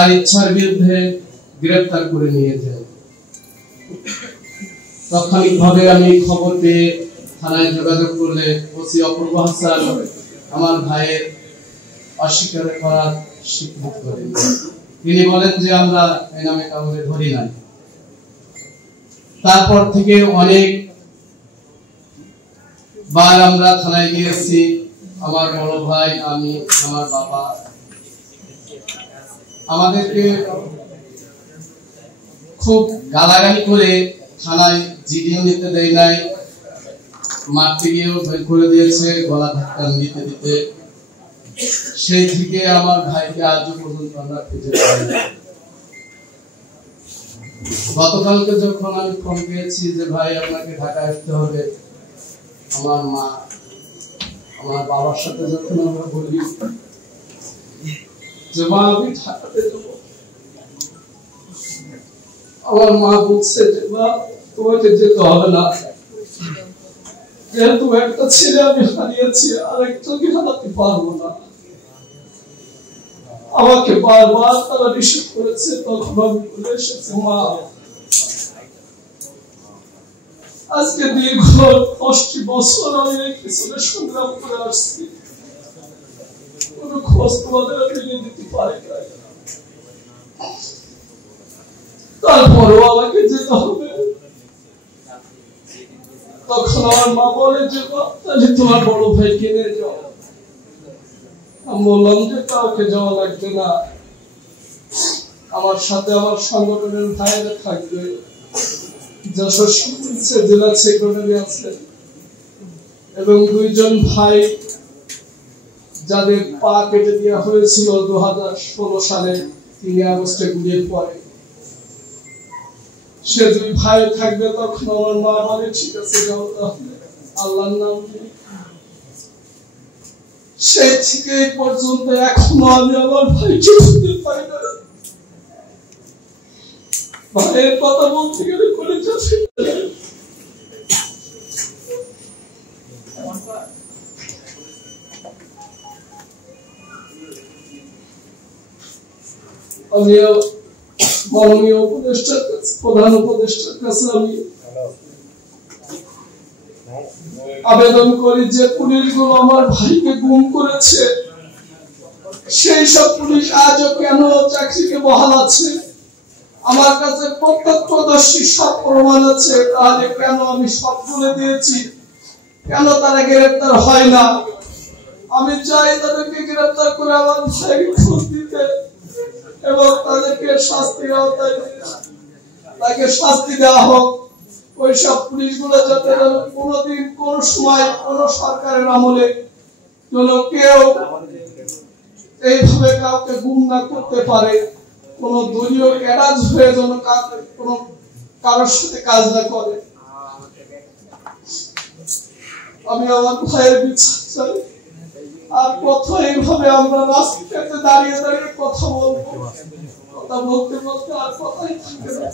তার ইচ্ছার বিরুদ্ধে গ্রেফতার করে নিয়ে যায়। তাৎক্ষণিকভাবে আমি খবর পেয়ে থানায় যোগাযোগ করলে ওসি অপূর্ব হাসান আমার ভাইয়ের অস্বীকার করার স্বীকৃতি করেন। তিনি বলেন যে আমরা এই নামে কাউকে ধরি নাই। তারপর থেকে অনেক বার আমরা থানায় গিয়েছি, আমার বড় ভাই, আমি, আমার বাবা। আমাদেরকে খুব গালাগালি করে থানায় জিডিও নিতে দেয় নাই, মারতে গিয়েও বের করে দিয়েছে গলা ধাক্কা দিতে দিতে। সেই থেকে আমার ভাইকে আজও পর্যন্ত আমরা খুঁজে পাই না। গতকালকে যখন আমি ফোন পেয়েছি যে ভাই আপনাকে ঢাকা আসতে হবে, আমার মা, আমার বাবার সাথে যখন আমরা বলি যে মা আমি ঢাকাতে যাব, আমার মা বলছে যে মা তোমাকে যেতে হবে না, যেহেতু একটা ছেলে আমি হারিয়েছি আরেকটাকে হারাতে পারবো না। আমাকে বারবার তারা নিষেধ করেছে, তখন আমি বলে এসেছি মা আজকে দীর্ঘ 10টি বছর আমি এই পিছনে সংগ্রাম করে আসছি, কোন খোঁজ তোমাদের আমি দিতে পারি না, তারপরেও আমাকে যেতে হবে। তখন আমার মা বলে যে তাহলে তোমার বড় ভাইকে নিয়ে যাও। আমি বললাম যে কাউকে যাওয়া লাগবে না, আমার সাথে আমার সংগঠনের ভাইয়েরা থাকবে, যশোর জেলা সেক্রেটারি আছে এবং 2 জন ভাই যাদের পা কেটে দেওয়া হয়েছিল 2016 সালে 3 আগস্টে গুলির পরে, সে 2 ভাই থাকবে। তখন আমার মা বলে ঠিক আছে যাও, তাহলে আল্লাহর নাম নিয়ে। সেই থেকে পর্যন্ত এখনো আমি আমার ভাইকে খুঁজে পাই না। ভাইয়ের কথা বলতে গেলে করে যাচ্ছে। আমি মাননীয় উপদেষ্টার কাছে, প্রধান উপদেষ্টার কাছে আমি আবেদন করি যে পুলিশগুলো আমার ভাইকে গুম করেছে, সেই সব পুলিশ আজও কেন চাকরিকে বহাল আছে? আমার কাছে প্রত্যক্ষদর্শী সব প্রমাণ আছে, তাহলে কেন আমি সব বলে দিয়েছি, কেন তারা গ্রেফতার হয় না? আমি চাই তাদেরকে গ্রেফতার করে আমার ভাইকে খোঁজ দিতে এবং তাদেরকে শাস্তির আওতায় তাকে শাস্তি দেওয়া হোক। ওই সব পুলিশগুলো যাতে কোনোদিন কোন সময় কোন সরকারের আমলে যেন কেউ এইভাবে কাউকে গুম না করতে পারে, কোন দলীয় ক্যাডার হয়ে যেন কোন কারোর সাথে কাজ না করে। আমি আমার ভাইয়ের বিচার চাই। আর কথা এইভাবে আমরা রাস্তাতে দাঁড়িয়ে দাঁড়িয়ে কথা বলবো, কথা বলতে বলতে আর কথাই থাকবে না।